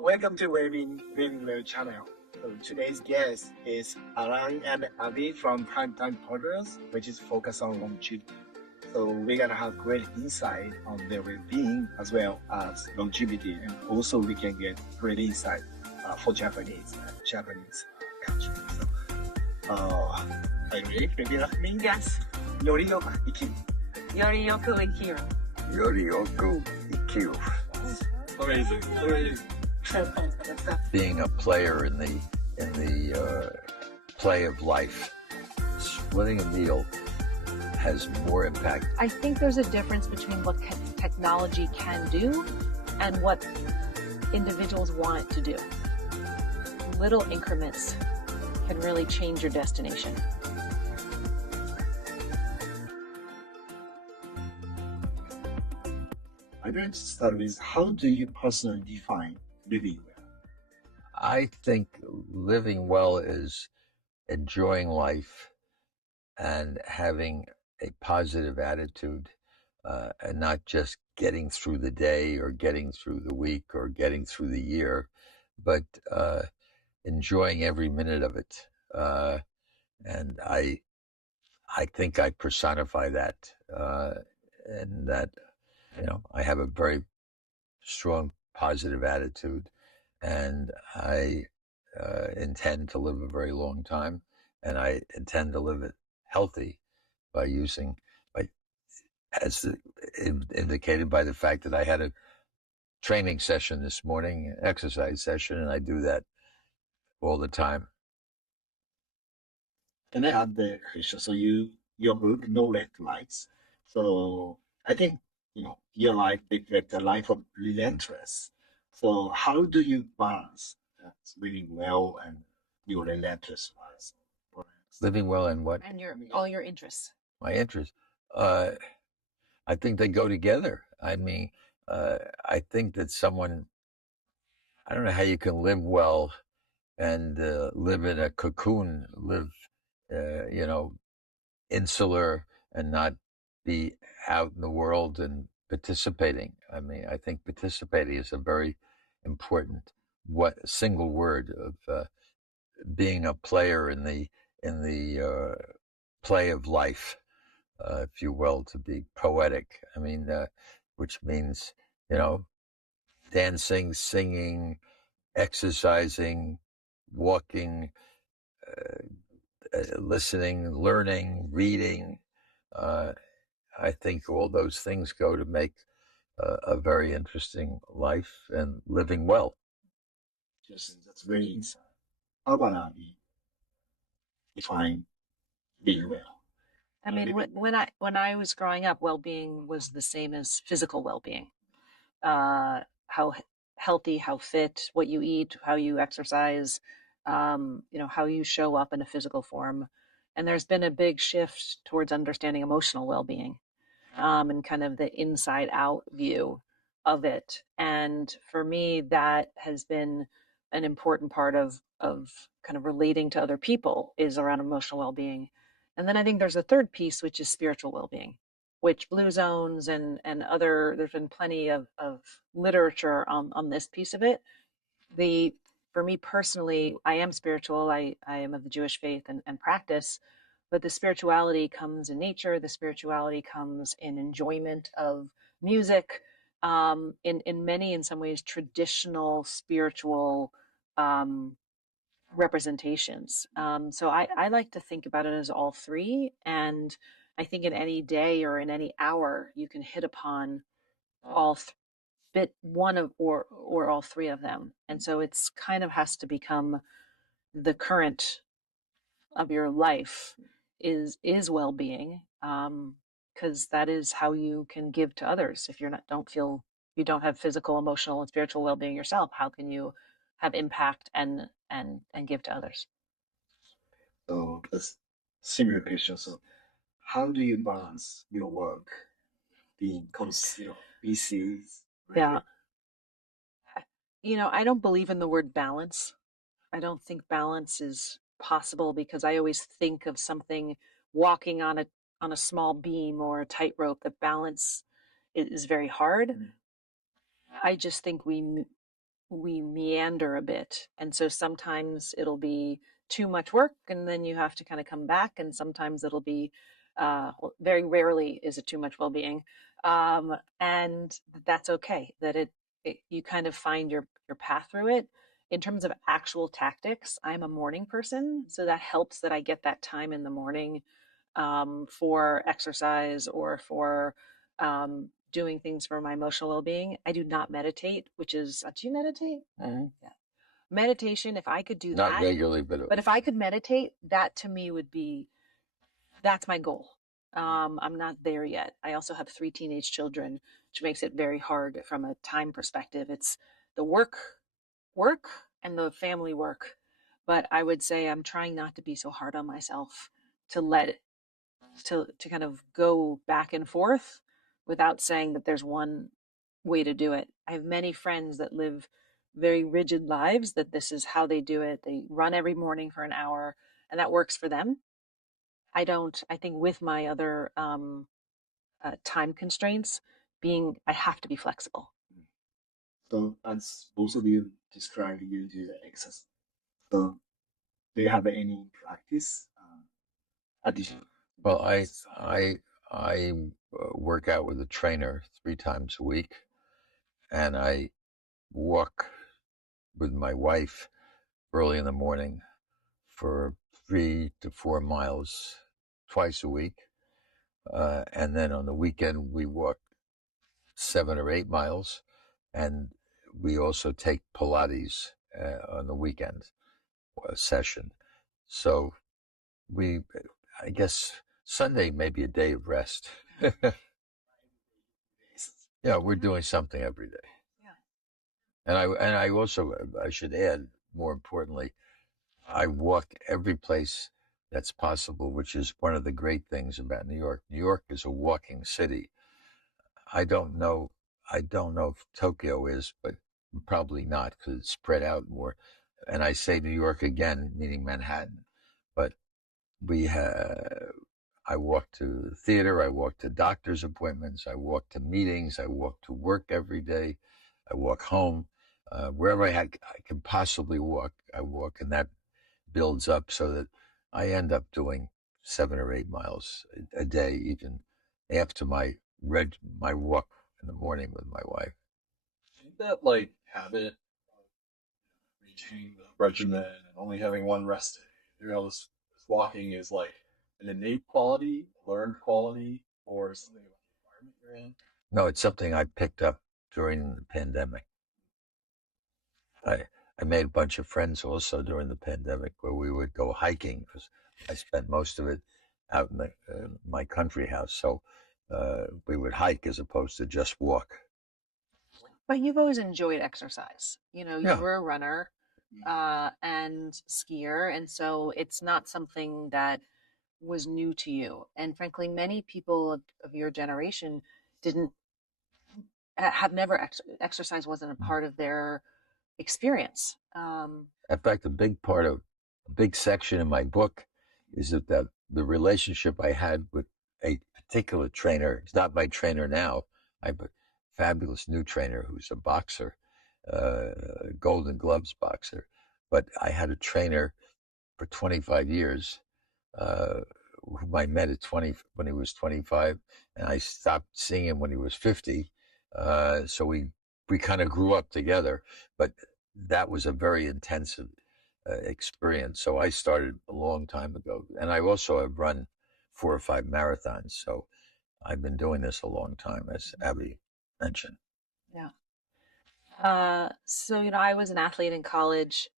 Welcome to Wellbeing channel. So today's guest is Alan and Avi from Primetime Partners, which is focused on longevity. So we're gonna have great insight on their well-being as well as longevity, and also we can get great insight for Japanese culture. So, are you ready? Maybe not me, guys. Yorioku ikiru. Yorioku ikiru. Yorioku ikiru. Amazing. Being a player in the play of life, splitting a meal has more impact. I think there's a difference between what technology can do and what individuals want it to do. Little increments can really change your destination. I'd like to start with, how do you personally define living well? I think living well is enjoying life and having a positive attitude, and not just getting through the day or getting through the week or getting through the year, but enjoying every minute of it. And I think I personify that, and that, I have a very strong positive attitude, and I intend to live a very long time, and I intend to live it healthy by as indicated by the fact that I had a training session this morning, exercise session, and I do that all the time. Can I add the question? So your book, No Red Lights. So I think your life reflects a life of relentless. So how do you balance that living well and your relentless life? Living well and what? And all your interests. My interests. I think they go together. I mean, I think that I don't know how you can live well and live in a cocoon, live, insular and not be out in the world and participating. I mean, I think participating is a very important single word of being a player in the play of life, if you will, to be poetic. I mean, which means, dancing, singing, exercising, walking, listening, learning, reading. I think all those things go to make a very interesting life and living well. Yes, that's very insight. How about Abby? Define being well. I mean, when I was growing up, well-being was the same as physical well-being. How healthy, how fit, what you eat, how you exercise, how you show up in a physical form. And there's been a big shift towards understanding emotional well-being, and kind of the inside out view of it. And for me, that has been an important part of kind of relating to other people, is around emotional well-being. And then I think there's a third piece, which is spiritual well-being, which Blue Zones and other, there's been plenty of literature on this piece of it. For me personally, I am spiritual. I am of the Jewish faith and practice, but the spirituality comes in nature. The spirituality comes in enjoyment of music, in many, in some ways, traditional spiritual representations. So I like to think about it as all three. And I think in any day or in any hour, you can hit upon one of or all three of them. And so it's kind of has to become the current of your life is well-being, because that is how you can give to others. If you don't have physical, emotional, and spiritual well-being yourself, how can you have impact and give to others? So that's similar question. So how do you balance your work being busy? Yeah. I don't believe in the word balance. I don't think balance is possible, because I always think of something walking on a small beam or a tightrope. That balance is very hard. I just think we we meander a bit. And so sometimes it'll be too much work and then you have to kind of come back. And sometimes it'll be, very rarely is it too much well-being. And that's okay, that you kind of find your path through it. In terms of actual tactics, I'm a morning person. So that helps that I get that time in the morning for exercise or for doing things for my emotional well-being. I do not meditate, which is, do you meditate? Mm-hmm. Yeah. Meditation, if I could do Not that, regularly, but if I could meditate, that to me would be, that's my goal. I'm not there yet. I also have 3 teenage children, which makes it very hard from a time perspective. It's the work and the family work. But I would say I'm trying not to be so hard on myself, to let it, to kind of go back and forth without saying that there's one way to do it. I have many friends that live very rigid lives, that this is how they do it. They run every morning for an hour and that works for them. I don't. I think with my other time constraints, I have to be flexible. So as both of you described, you do exercise. So do you have any practice addition? well, I work out with a trainer 3 times a week, and I walk with my wife early in the morning for 3 to 4 miles twice a week. And then on the weekend, we walk 7 or 8 miles. And we also take Pilates on the weekend session. So I guess Sunday may be a day of rest. Yeah, we're doing something every day. Yeah. And I also, I should add, more importantly, I walk every place that's possible, which is one of the great things about New York. New York is a walking city. I don't know if Tokyo is, but probably not, because it's spread out more. And I say New York again, meaning Manhattan. But I walk to theater, I walk to doctor's appointments, I walk to meetings, I walk to work every day, I walk home. Wherever I can possibly walk, I walk, and that builds up so that I end up doing 7 or 8 miles a day, even after my walk in the morning with my wife. Ain't that like habit of maintaining the regimen and only having one rest day? This walking is like an innate quality, learned quality, or something about the environment you're in? No, it's something I picked up during the pandemic. I made a bunch of friends also during the pandemic where we would go hiking, because I spent most of it out in my country house. So we would hike as opposed to just walk. But you've always enjoyed exercise. You Yeah. were a runner and skier. And so it's not something that was new to you. And frankly, many people of your generation didn't have never exercise wasn't a part of their experience. In fact, a big section in my book is that the relationship I had with a particular trainer. He's not my trainer now. I have a fabulous new trainer who's a boxer, Golden Gloves boxer. But I had a trainer for 25 years, whom I met at 20 when he was 25, and I stopped seeing him when he was 50. So we kind of grew up together, but that was a very intensive experience. So I started a long time ago, and I also have run 4 or 5 marathons. So I've been doing this a long time, as Abby mentioned. Yeah. So I was an athlete in college.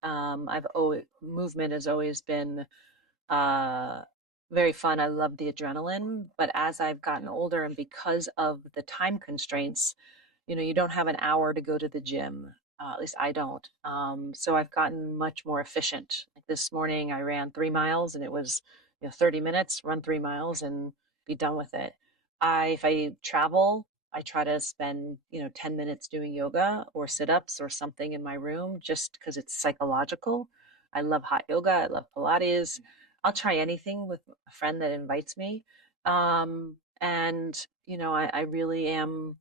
Movement has always been very fun. I love the adrenaline, but as I've gotten older and because of the time constraints, you don't have an hour to go to the gym. At least I don't. So I've gotten much more efficient. Like this morning, I ran 3 miles, and it was 30 minutes. Run 3 miles and be done with it. If I travel, I try to spend 10 minutes doing yoga or sit-ups or something in my room, just because it's psychological. I love hot yoga. I love Pilates. I'll try anything with a friend that invites me. And I really am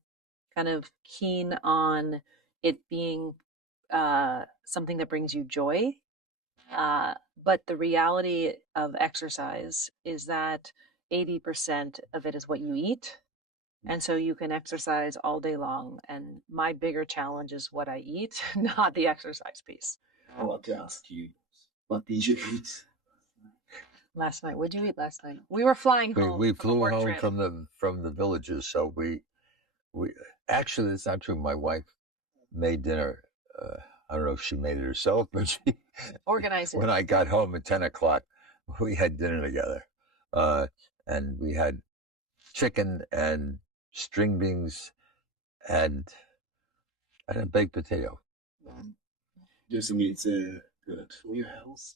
kind of keen on it being something that brings you joy. But the reality of exercise is that 80% of it is what you eat. And so you can exercise all day long. And my bigger challenge is what I eat, not the exercise piece. I want to ask you, what did you eat last night? What did you eat last night? We were flying home. We from a flew work home trip. from the villages, so we actually, it's not true. My wife made dinner. I don't know if she made it herself, but she Organized it. when I got home at 10 o'clock, we had dinner together, and we had chicken and string beans and a baked potato. Just means good for your health.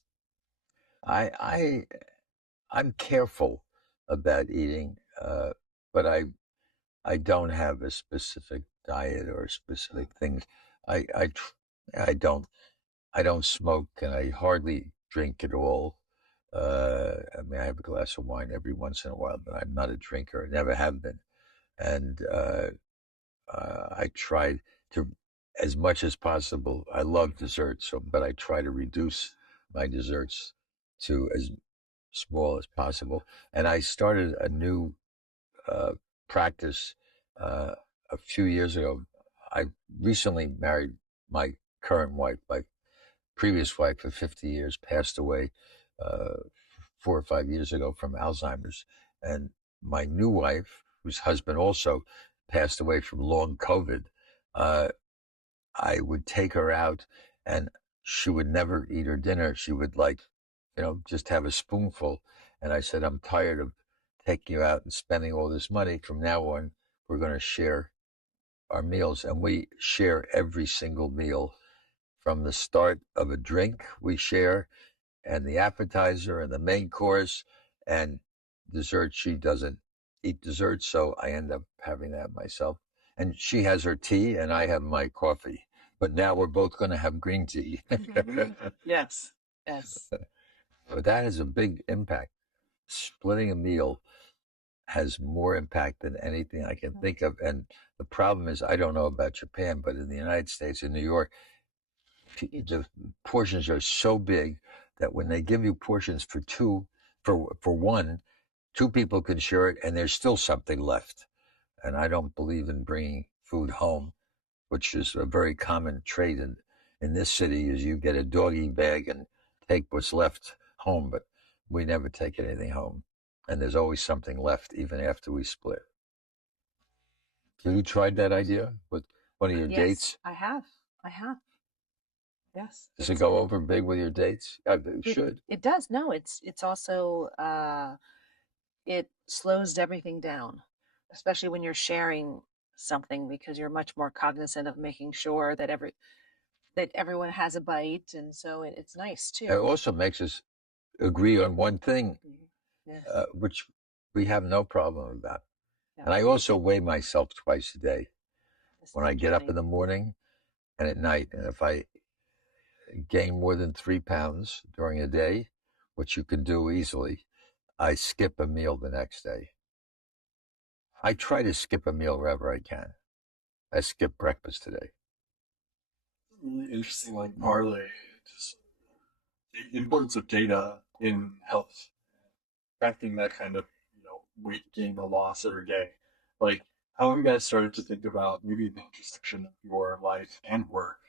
I'm careful about eating, but I don't have a specific diet or specific things. I don't smoke, and I hardly drink at all. I mean, I have a glass of wine every once in a while, but I'm not a drinker. I never have been, and I try to, as much as possible. I love desserts, but I try to reduce my desserts to as small as possible. And I started a new practice a few years ago. I recently married my current wife. My previous wife of 50 years passed away 4 or 5 years ago from Alzheimer's. And my new wife, whose husband also passed away from long COVID, I would take her out, and she would never eat her dinner. She would just have a spoonful. And I said, I'm tired of taking you out and spending all this money. From now on, we're going to share our meals. And we share every single meal. From the start of a drink, we share, and the appetizer and the main course, and dessert. She doesn't eat dessert, so I end up having that myself. And she has her tea, and I have my coffee. But now we're both going to have green tea. Yes. But that has a big impact. Splitting a meal has more impact than anything I can think of. And the problem is, I don't know about Japan, but in the United States, in New York, the portions are so big that when they give you portions for one, two people can share it, and there's still something left. And I don't believe in bringing food home, which is a very common trait in this city, is you get a doggy bag and take what's left home, but we never take anything home. And there's always something left even after we split. Have you tried that idea with one of your dates? I have. Yes. Does it go over big with your dates? It should. It does. No, it's also, it slows everything down, especially when you're sharing something, because you're much more cognizant of making sure that everyone has a bite. And so it's nice too. It also makes us agree on one thing, Yes. which we have no problem about. Yeah. And I also weigh myself twice a day, when I get up in the morning and at night. And if I gain more than 3 pounds during a day, which you can do easily, I skip a meal the next day. I try to skip a meal wherever I can. I skipped breakfast today. Really interesting, parlay, just the importance of data in health, tracking that kind of weight gain or loss every day. How have you guys started to think about maybe the intersection of your life and work,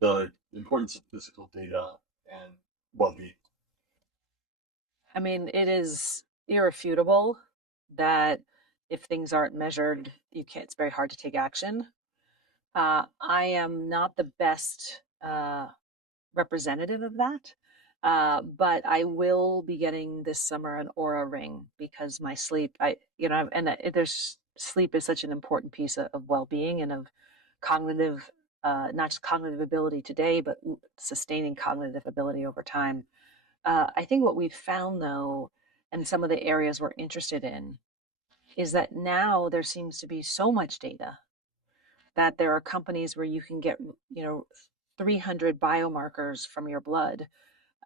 the importance of physical data and well-being? I mean, it is irrefutable that if things aren't measured, it's very hard to take action. I am not the best representative of that, but I will be getting this summer an Aura ring, because my sleep, there's sleep is such an important piece of well-being and of cognitive, not just cognitive ability today, but sustaining cognitive ability over time. I think what we've found, though, and some of the areas we're interested in, is that now there seems to be so much data that there are companies where you can get 300 biomarkers from your blood,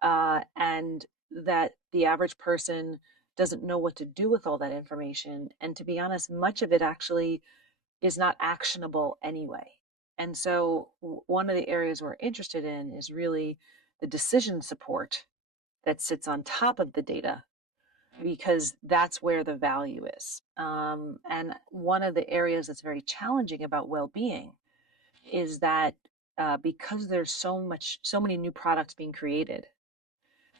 and that the average person doesn't know what to do with all that information. And to be honest, much of it actually is not actionable anyway. And so one of the areas we're interested in is really the decision support that sits on top of the data, because that's where the value is. And one of the areas that's very challenging about well-being is that because there's so many new products being created,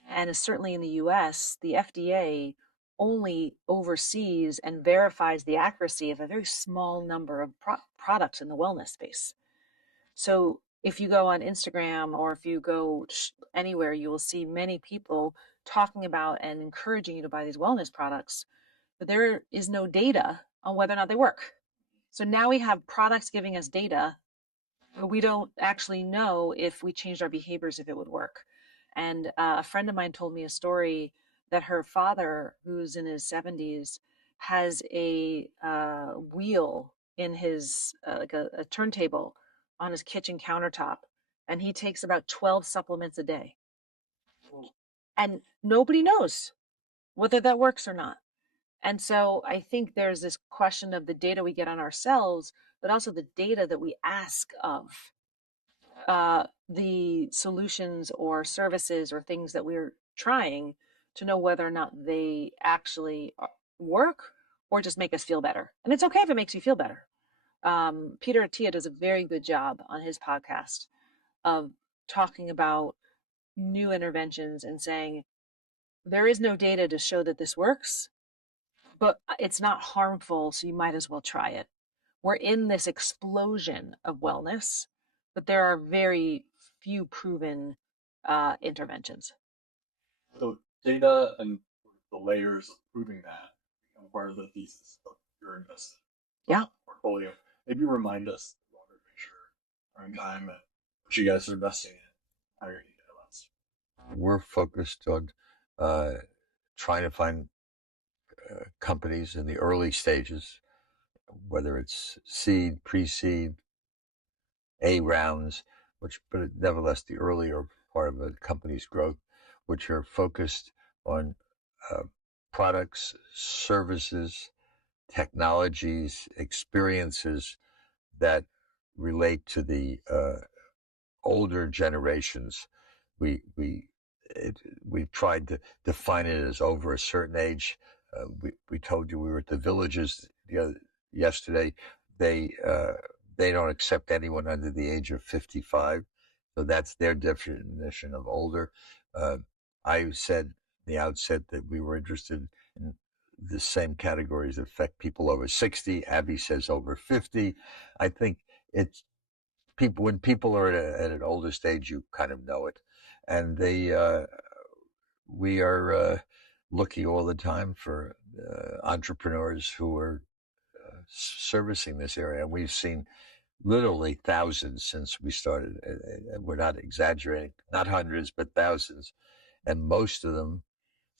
and certainly in the US, the FDA only oversees and verifies the accuracy of a very small number of products in the wellness space. So if you go on Instagram or if you go anywhere, you will see many people talking about and encouraging you to buy these wellness products, but there is no data on whether or not they work. So now we have products giving us data, but we don't actually know if we changed our behaviors, if it would work. And a friend of mine told me a story that her father, who's in his 70s, has a wheel in his, like a turntable on his kitchen countertop, and he takes about 12 supplements a day. And nobody knows whether that works or not. And so I think there's this question of the data we get on ourselves, but also the data that we ask of the solutions or services or things that we're trying, to know whether or not they actually work or just make us feel better. And it's okay if it makes you feel better. Peter Attia does a very good job on his podcast of talking about new interventions and saying, there is no data to show that this works, but it's not harmful, so you might as well try it. We're in this explosion of wellness, but there are very few proven interventions. So data and the layers of proving that become part of the thesis of your investment portfolio. Maybe remind us the longer picture around time and what you guys are investing in, how you're data lens. We're focused on trying to find companies in the early stages, whether it's seed, pre-seed, A rounds, but nevertheless the earlier part of a company's growth, which are focused on products, services, technologies, experiences that relate to the older generations. We've tried to define it as over a certain age. We told you we were at the Villages yesterday. They don't accept anyone under the age of 55, so that's their definition of older. I said at the outset that we were interested in the same categories that affect people over 60. Abby says over 50. I think it's people, when people are at an older stage, you kind of know it, and we are looking all the time for entrepreneurs who are servicing this area. And we've seen literally thousands since we started. And we're not exaggerating, not hundreds, but thousands. And most of them,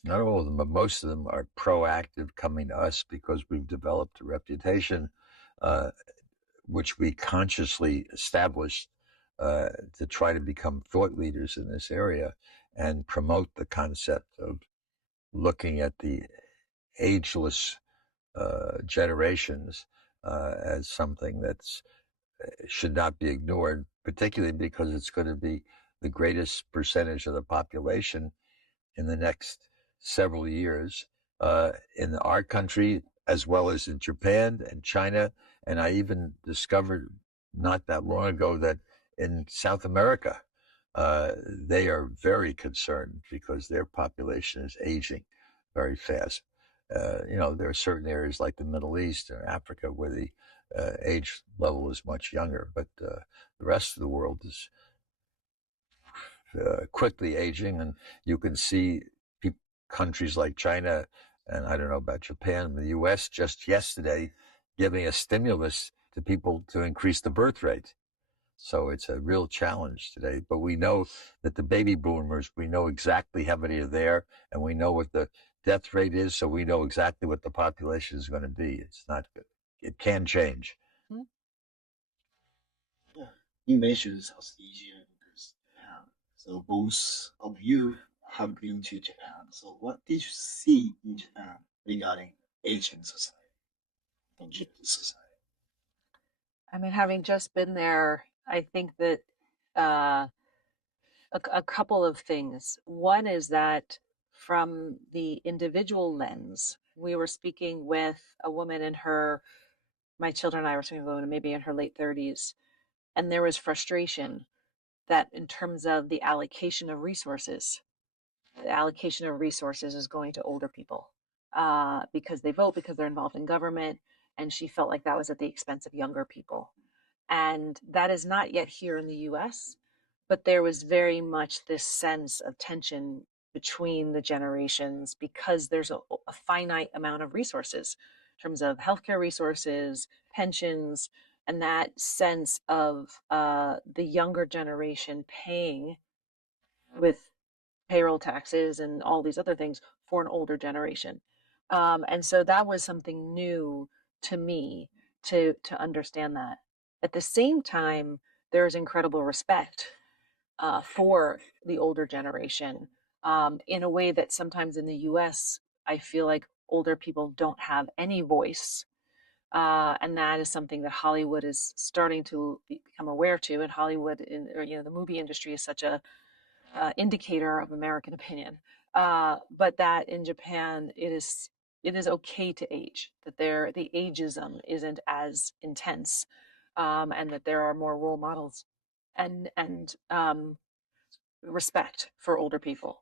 not all of them, but most of them are proactive, coming to us because we've developed a reputation, which we consciously established to try to become thought leaders in this area and promote the concept of looking at the ageless generations as something that's should not be ignored, particularly because it's going to be the greatest percentage of the population in the next several years in our country, as well as in Japan and China. And I even discovered not that long ago that in South America, they are very concerned because their population is aging very fast. There are certain areas like the Middle East or Africa where the age level is much younger, but the rest of the world is quickly aging, and you can see countries like China, and I don't know about Japan, the U.S. just yesterday giving a stimulus to people to increase the birth rate. So it's a real challenge today. But we know that the baby boomers, we know exactly how many are there, and we know what the death rate is, so we know exactly what the population is going to be. It's not good. It can change. Yeah. You mentioned Southeast Asia because so both of you have been to Japan. So what did you see in Japan regarding Asian society and Japanese society? I mean, having just been there I think that uh, a couple of things. One is that from the individual lens, we were speaking with a woman in her, my children and I were speaking with a woman maybe in her late 30s, and there was frustration that in terms of the allocation of resources, the allocation of resources is going to older people because they vote, because they're involved in government, and she felt like that was at the expense of younger people. And that is not yet here in the US, but there was very much this sense of tension between the generations because there's a finite amount of resources in terms of healthcare resources, pensions, and that sense of the younger generation paying with payroll taxes and all these other things for an older generation. And so that was something new to me to understand that. At the same time, there is incredible respect for the older generation in a way that sometimes in the US, I feel like older people don't have any voice. And that is something that Hollywood is starting to become aware to. And Hollywood, or the movie industry is such a indicator of American opinion. But that in Japan, it is okay to age. That the ageism isn't as intense, and that there are more role models and respect for older people.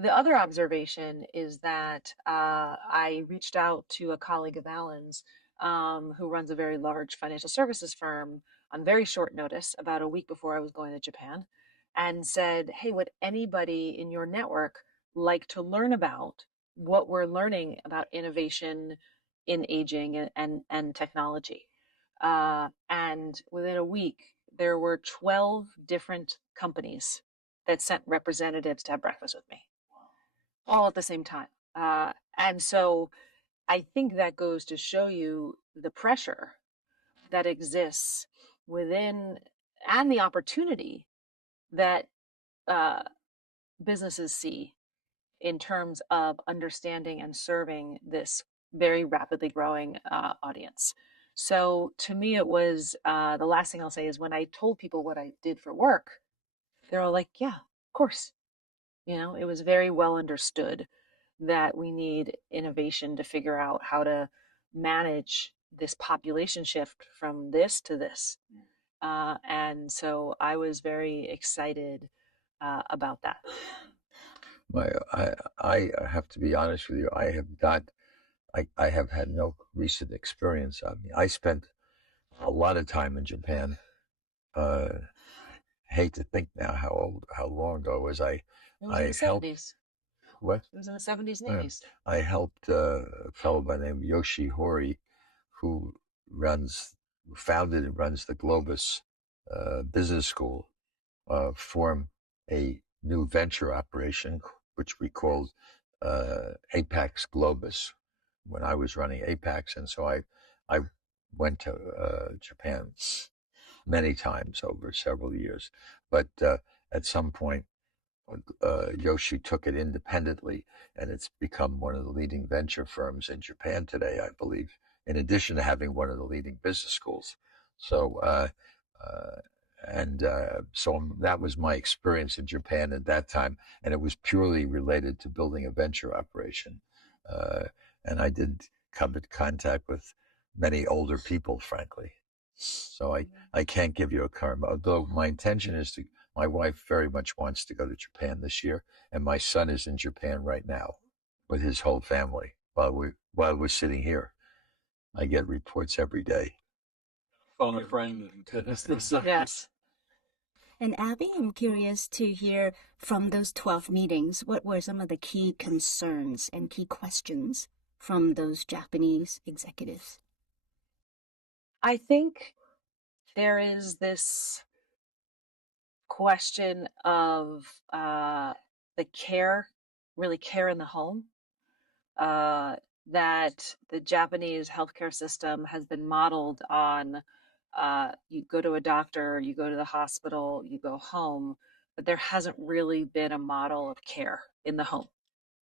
The other observation is that I reached out to a colleague of Alan's who runs a very large financial services firm on very short notice, about a week before I was going to Japan, and said, hey, would anybody in your network like to learn about what we're learning about innovation in aging and technology? And within a week, there were 12 different companies that sent representatives to have breakfast with me all at the same time. And so I think that goes to show you the pressure that exists within and the opportunity that businesses see in terms of understanding and serving this very rapidly growing audience. So to me, it was the last thing I'll say is when I told people what I did for work, they're all like, yeah, of course. It was very well understood that we need innovation to figure out how to manage this population shift from this to this. And so I was very excited about that. I have to be honest with you. I have had no recent experience. I mean, I spent a lot of time in Japan. Hate to think now how long ago it was. It was in the 70s. What? It was in the 70s and 80s. I helped a fellow by the name of Yoshi Hori, who founded and runs the Globus Business School, form a new venture operation, which we called Apex Globus, when I was running Apex. And so I went to Japan many times over several years. But at some point, Yoshi took it independently, and it's become one of the leading venture firms in Japan today, I believe, in addition to having one of the leading business schools. So, so that was my experience in Japan at that time, and it was purely related to building a venture operation. And I didn't come in contact with many older people, frankly. So I can't give you a current, although my intention is to. My wife very much wants to go to Japan this year, and my son is in Japan right now with his whole family while we're sitting here. I get reports every day. Phone a friend and Yes. And Abby, I'm curious to hear from those 12 meetings, what were some of the key concerns and key questions from those Japanese executives? I think there is this question of the care in the home, that the Japanese healthcare system has been modeled on you go to a doctor, you go to the hospital, you go home, but there hasn't really been a model of care in the home.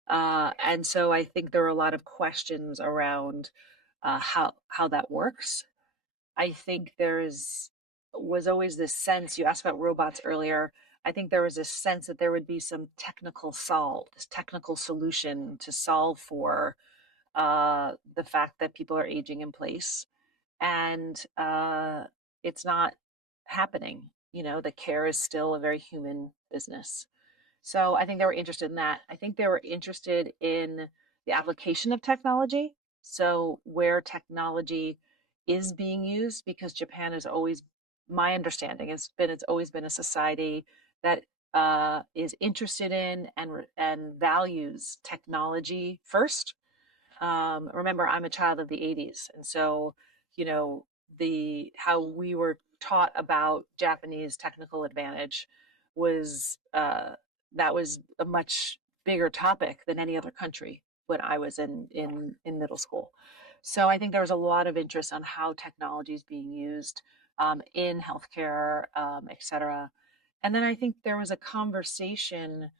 And so I think there are a lot of questions around how that works. I think there's was always this sense, you asked about robots earlier. I think there was a sense that there would be some technical solution to solve for the fact that people are aging in place. And it's not happening. The care is still a very human business. So I think they were interested in that. I think they were interested in the application of technology. So where technology is being used, because Japan is always, my understanding has been, it's always been a society that is interested in and values technology first. Remember, I'm a child of the 80s. And so, how we were taught about Japanese technical advantage was that was a much bigger topic than any other country when I was in middle school. So I think there was a lot of interest on how technology is being used in healthcare, et cetera. And then I think there was a conversation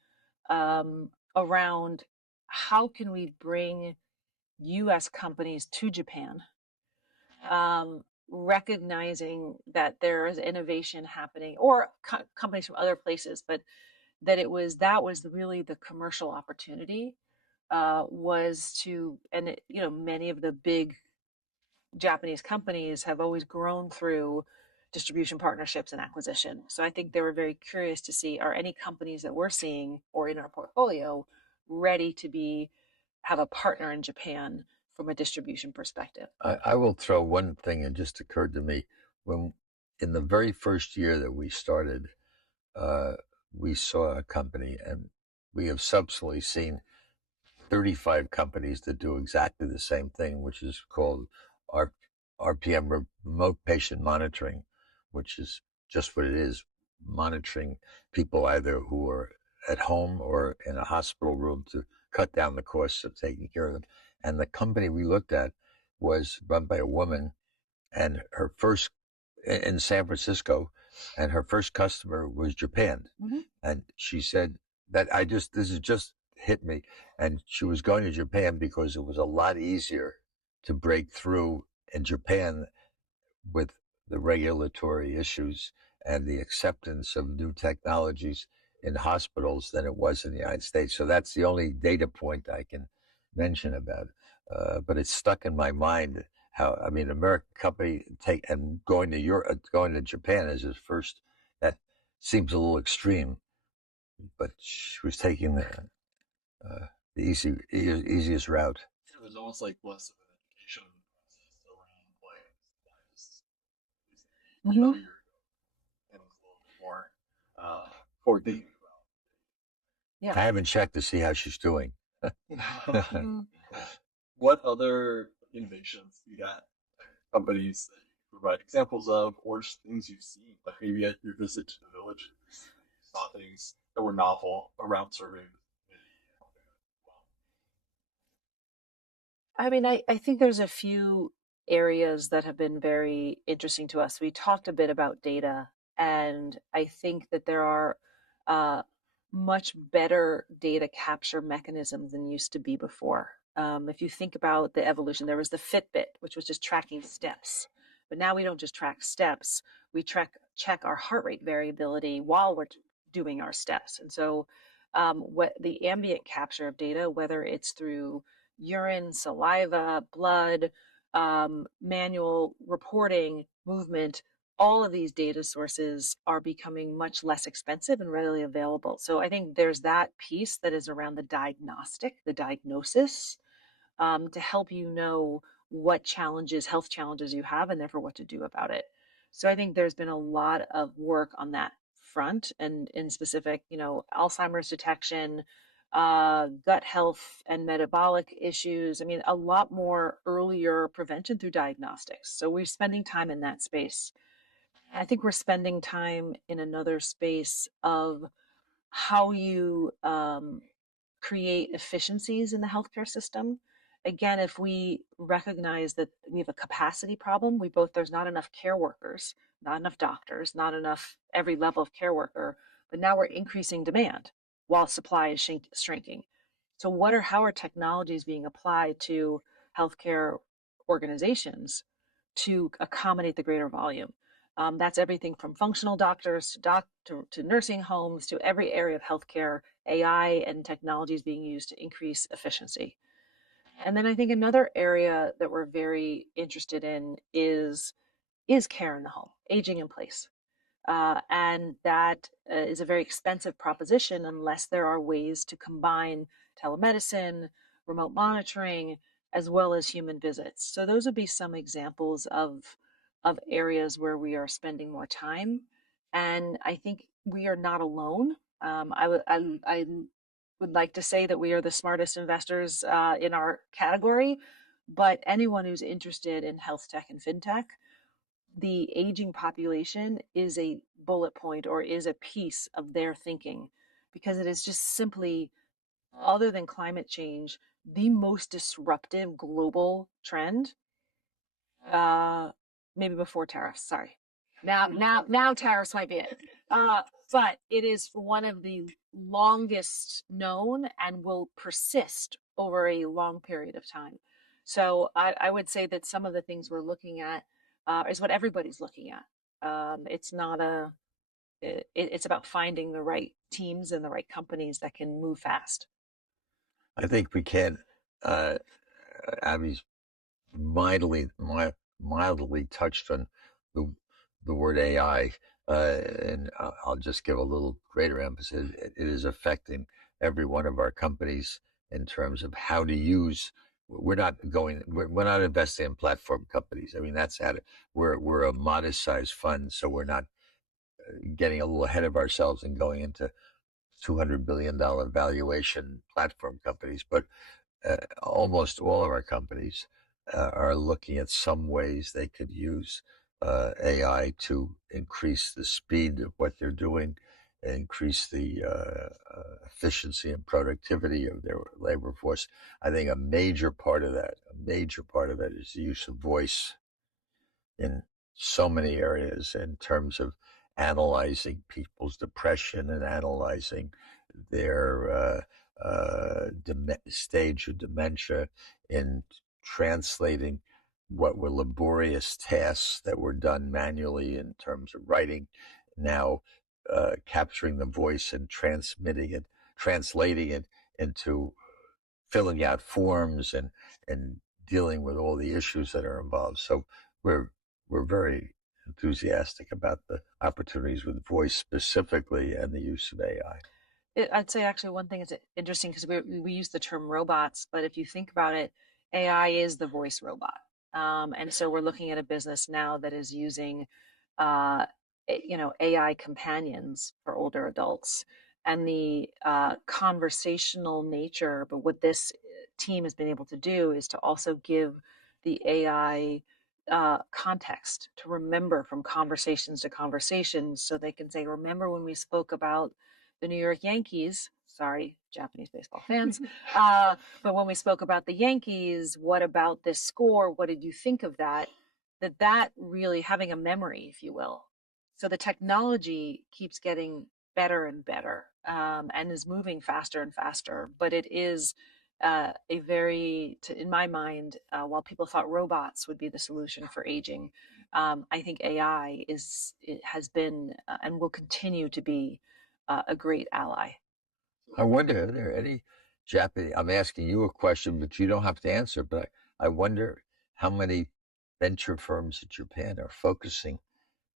around how can we bring US companies to Japan, recognizing that there is innovation happening, or companies from other places, but that was really the commercial opportunity, was to, and many of the big Japanese companies have always grown through distribution partnerships and acquisition. So I think they were very curious to see, are any companies that we're seeing or in our portfolio ready to have a partner in Japan from a distribution perspective? I will throw one thing that just occurred to me. When in the very first year that we started, we saw a company, and we have subsequently seen 35 companies that do exactly the same thing, which is called RPM, remote patient monitoring, which is just what it is, monitoring people either who are at home or in a hospital room to cut down the costs of taking care of them. And the company we looked at was run by a woman, and her first in San Francisco, and her first customer was Japan. Mm-hmm. And she said that this has just hit me. And she was going to Japan because it was a lot easier to break through in Japan with the regulatory issues and the acceptance of new technologies in hospitals than it was in the United States. So that's the only data point I can mention about it. But it's stuck in my mind how, I mean, American company going to Europe, going to Japan as his first, that seems a little extreme, but she was taking the easiest route. It was almost like less of an education process around like Mm-hmm. and it was a little bit more forward thinking. Yeah. I haven't checked to see how she's doing. What other innovations you got? Companies that you provide examples of, or just things you've seen, like maybe at your visit to the village, you saw things that were novel around serving. I mean, I think there's a few areas that have been very interesting to us. We talked a bit about data, and I think that there are much better data capture mechanisms than used to be before. If you think about the evolution, there was the Fitbit, which was just tracking steps. But now we don't just track steps, we check our heart rate variability while we're doing our steps. And so what the ambient capture of data, whether it's through urine, saliva, blood, manual reporting, movement, all of these data sources are becoming much less expensive and readily available. So I think there's that piece that is around the diagnosis, to help you know what health challenges you have, and therefore what to do about it. So I think there's been a lot of work on that front, and in specific, Alzheimer's detection, gut health and metabolic issues. I mean, a lot more earlier prevention through diagnostics. So we're spending time in that space. I think we're spending time in another space of how you create efficiencies in the healthcare system. Again, if we recognize that we have a capacity problem, there's not enough care workers, not enough doctors, not enough every level of care worker, but now we're increasing demand while supply is shrinking. So how are technologies being applied to healthcare organizations to accommodate the greater volume? That's everything from functional doctors to nursing homes to every area of healthcare. AI and technology is being used to increase efficiency. And then I think another area that we're very interested in is care in the home, aging in place. And that is a very expensive proposition unless there are ways to combine telemedicine, remote monitoring, as well as human visits. So those would be some examples of areas where we are spending more time. And I think we are not alone. I would like to say that we are the smartest investors in our category, but anyone who's interested in health tech and fintech, the aging population is a bullet point or is a piece of their thinking, because it is just simply, other than climate change, the most disruptive global trend. Maybe before tariffs, sorry. Now tariffs might be it. But it is one of the longest known and will persist over a long period of time. So I would say that some of the things we're looking at is what everybody's looking at. It's about finding the right teams and the right companies that can move fast. I think we can. Abby's mildly touched on the word AI, and I'll just give a little greater emphasis. It is affecting every one of our companies in terms of how to use. We're not investing in platform companies. I mean, that's at it. We're a modest sized fund, so we're not getting a little ahead of ourselves and going into $200 billion valuation platform companies. But almost all of our companies are looking at some ways they could use AI to increase the speed of what they're doing, increase the efficiency and productivity of their labor force. I think a major part of that is the use of voice in so many areas in terms of analyzing people's depression and analyzing their stage of dementia, in translating what were laborious tasks that were done manually in terms of writing, now capturing the voice and translating it into filling out forms and dealing with all the issues that are involved. So we're very enthusiastic about the opportunities with voice specifically and the use of AI. I'd say actually one thing is interesting, because we use the term robots, but if you think about it, AI is the voice robot. And so we're looking at a business now that is using, AI companions for older adults, and the conversational nature. But what this team has been able to do is to also give the AI context to remember from conversations to conversations, so they can say, remember when we spoke about the New York Yankees, sorry, Japanese baseball fans, but when we spoke about the Yankees, what about this score? What did you think of that? That really having a memory, if you will. So the technology keeps getting better and better, and is moving faster and faster. But it is in my mind, while people thought robots would be the solution for aging, I think AI has been and will continue to be a great ally. I wonder, are there any Japanese? I'm asking you a question, but you don't have to answer. But I wonder how many venture firms in Japan are focusing,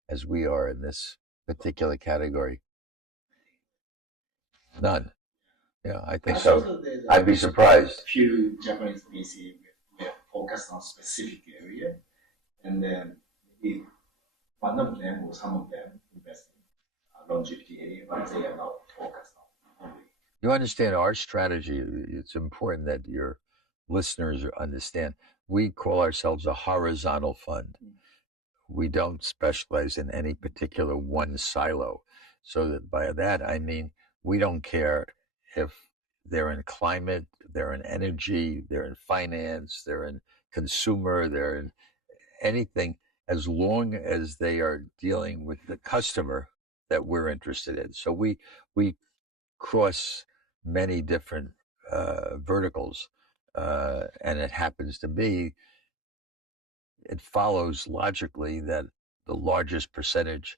as we are, in this particular category. None. Yeah, I think so. I'd be surprised. Few Japanese VC focus on specific area, and then maybe one of them or some of them invest in longevity area, but they are not focused on only. You understand our strategy. It's important that your listeners understand. We call ourselves a horizontal fund. We don't specialize in any particular one silo. So that by that, I mean, we don't care if they're in climate, they're in energy, they're in finance, they're in consumer, they're in anything, as long as they are dealing with the customer that we're interested in. So we cross many different verticals, and it happens to be, it follows logically that the largest percentage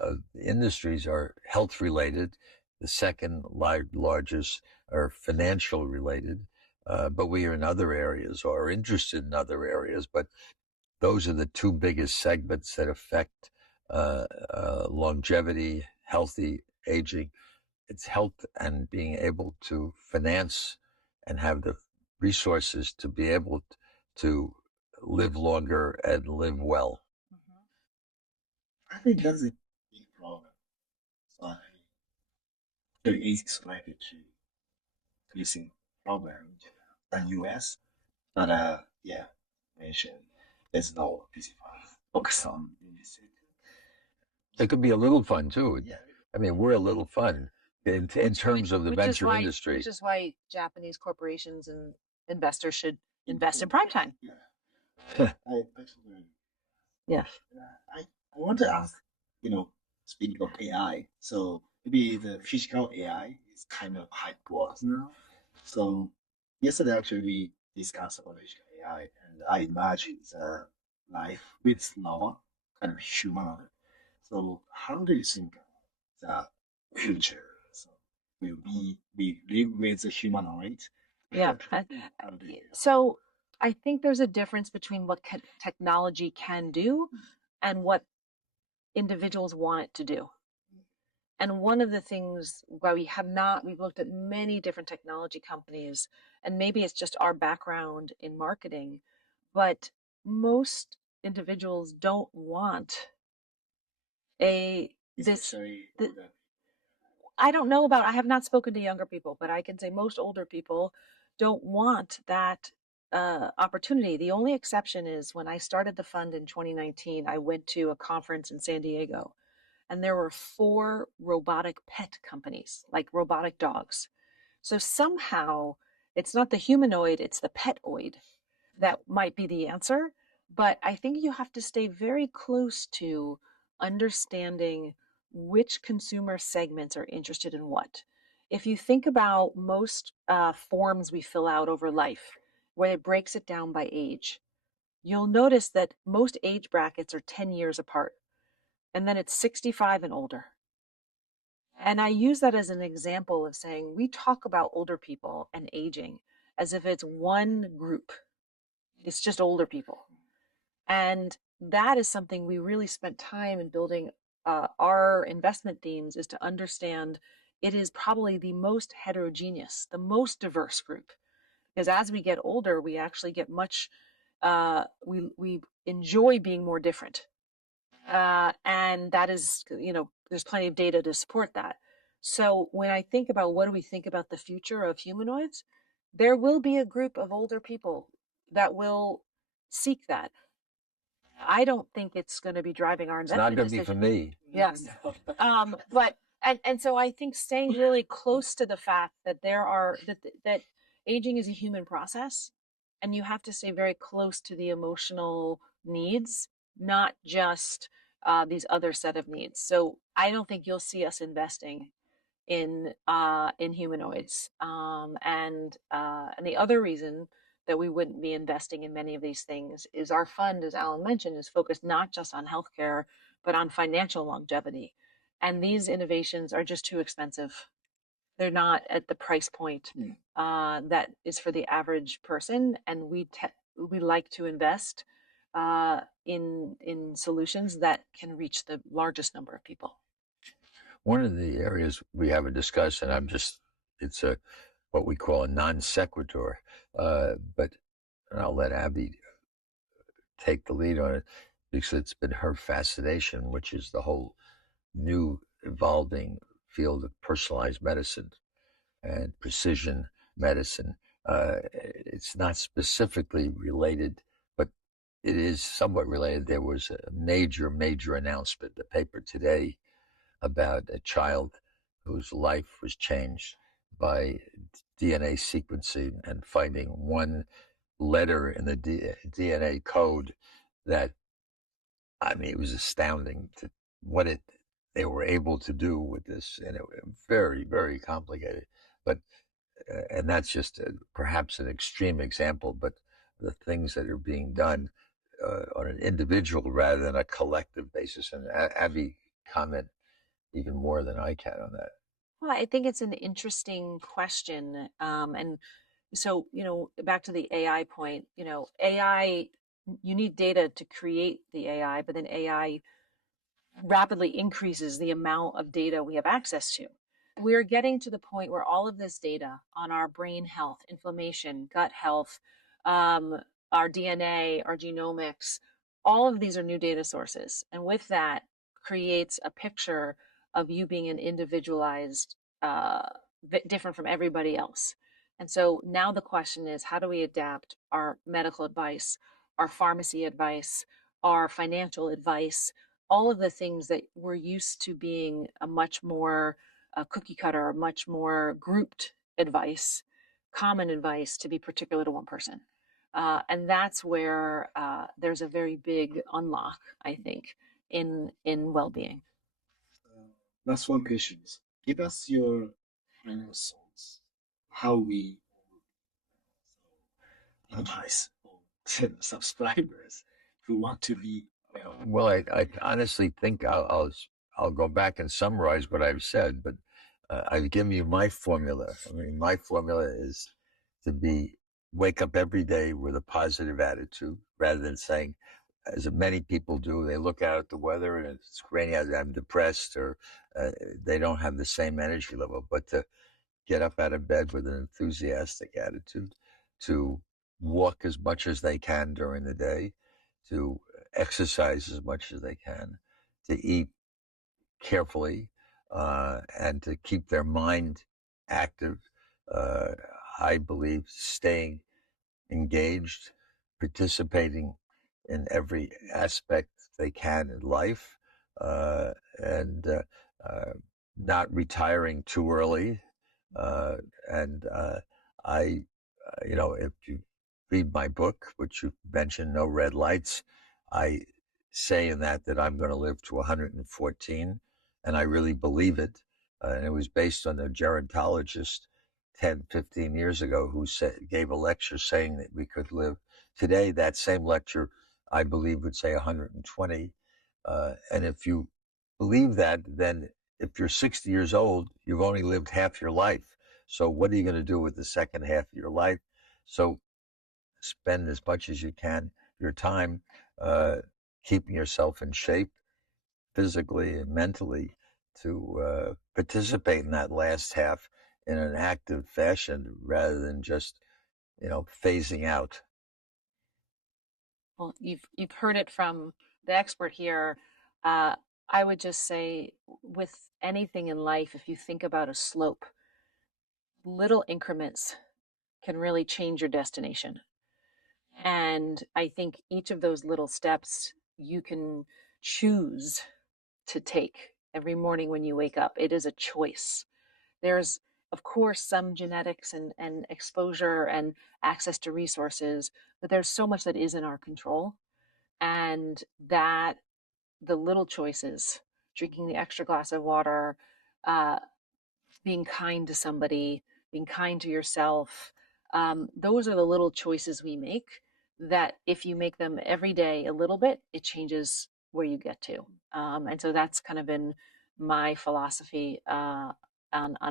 of industries are health related. The second largest are financial related. But we are in other areas or are interested in other areas. But those are the two biggest segments that affect longevity, healthy aging. It's health and being able to finance and have the resources to be able to live longer and live well. I think that's a big problem. So I think very easy explained to facing problem in US. But yeah, mentioned there's no specific focus on in this sector. It could be a little fun too. Yeah. I mean, we're a little fun in terms of the venture industry. Which is why Japanese corporations and investors should invest in Primetime. Yeah. I personally. Yeah. I want to ask, speaking of AI, so maybe the physical AI is kind of hype was now. So yesterday actually we discussed about physical AI, and I imagine the life with slower kind of humanoid. So how do you think the future? So will we live with the humanoid? Yeah. How do you- So I think there's a difference between what technology can do and what individuals want it to do. And one of the things why we've looked at many different technology companies, and maybe it's just our background in marketing, but most individuals don't want Especially I have not spoken to younger people, but I can say most older people don't want that opportunity. The only exception is when I started the fund in 2019, I went to a conference in San Diego, and there were 4 robotic pet companies, like robotic dogs. So somehow it's not the humanoid, it's the petoid that might be the answer. But I think you have to stay very close to understanding which consumer segments are interested in what. If you think about most forms we fill out over life, where it breaks it down by age, you'll notice that most age brackets are 10 years apart, and then it's 65 and older. And I use that as an example of saying we talk about older people and aging as if it's one group. It's just older people. And that is something we really spent time in building our investment themes, is to understand it is probably the most heterogeneous, the most diverse group. Because as we get older, we actually get we enjoy being more different. And that is, there's plenty of data to support that. So when I think about what do we think about the future of humanoids, there will be a group of older people that will seek that. I don't think it's going to be driving our It's investment not going to be for me. Yes. But so I think staying really close to the fact that that aging is a human process, and you have to stay very close to the emotional needs, not just these other set of needs. So I don't think you'll see us investing in humanoids. And the other reason that we wouldn't be investing in many of these things is our fund, as Alan mentioned, is focused not just on healthcare, but on financial longevity. And these innovations are just too expensive. They're not at the price point that is for the average person. And we like to invest in solutions that can reach the largest number of people. One of the areas we haven't discussed, and it's what we call a non sequitur, but I'll let Abby take the lead on it because it's been her fascination, which is the whole new evolving field of personalized medicine and precision medicine. It's not specifically related, but it is somewhat related. There was a major announcement in the paper today about a child whose life was changed by DNA sequencing and finding one letter in the DNA code that, I mean, it was astounding to what they were able to do with this, and it was very, very complicated. But and that's just perhaps an extreme example, but the things that are being done on an individual rather than a collective basis. And Abby comment even more than I can on that. Well, I think it's an interesting question. And so, back to the AI point, AI, you need data to create the AI, but then AI rapidly increases the amount of data we have access to. We're getting to the point where all of this data on our brain health, inflammation, gut health, our DNA, our genomics, all of these are new data sources. And with that creates a picture of you being an individualized, different from everybody else. And so now the question is, how do we adapt our medical advice, our pharmacy advice, our financial advice, all of the things that we're used to being a much more cookie cutter, much more grouped advice, common advice to be particular to one person. And that's where there's a very big unlock, I think, in well-being. Last one question. Give us your final thoughts. How we advise subscribers who want to be well. Well, I honestly think I'll go back and summarize what I've said, but I've given you my formula. I mean, my formula is to wake up every day with a positive attitude rather than saying, as many people do, they look out at the weather and it's rainy out, I'm depressed, or they don't have the same energy level, but to get up out of bed with an enthusiastic attitude, to walk as much as they can during the day, to exercise as much as they can, to eat carefully, and to keep their mind active. I believe staying engaged, participating in every aspect they can in life, and not retiring too early. And if you read my book, which you mentioned, No Red Lights, I say in that I'm going to live to 114, and I really believe it. And it was based on a gerontologist 10, 15 years ago who gave a lecture saying that we could live. Today, that same lecture, I believe, would say 120. And if you believe that, then if you're 60 years old, you've only lived half your life. So what are you going to do with the second half of your life? So spend as much as you can your time keeping yourself in shape physically and mentally to participate in that last half in an active fashion rather than just, phasing out. Well, you've heard it from the expert here. I would just say, with anything in life, if you think about a slope, little increments can really change your destination. And I think each of those little steps you can choose to take every morning when you wake up. It is a choice. There's, of course, some genetics and exposure and access to resources, but there's so much that is in our control. And that the little choices, drinking the extra glass of water, being kind to somebody, being kind to yourself, those are the little choices we make that if you make them every day a little bit, it changes where you get to. And so that's kind of been my philosophy on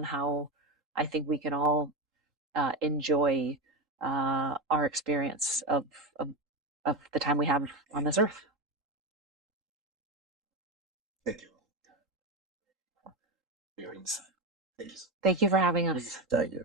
how I think we can all enjoy our experience of the time we have on this earth. Thank you. Your insight. Thank you. Thank you for having us. Thank you.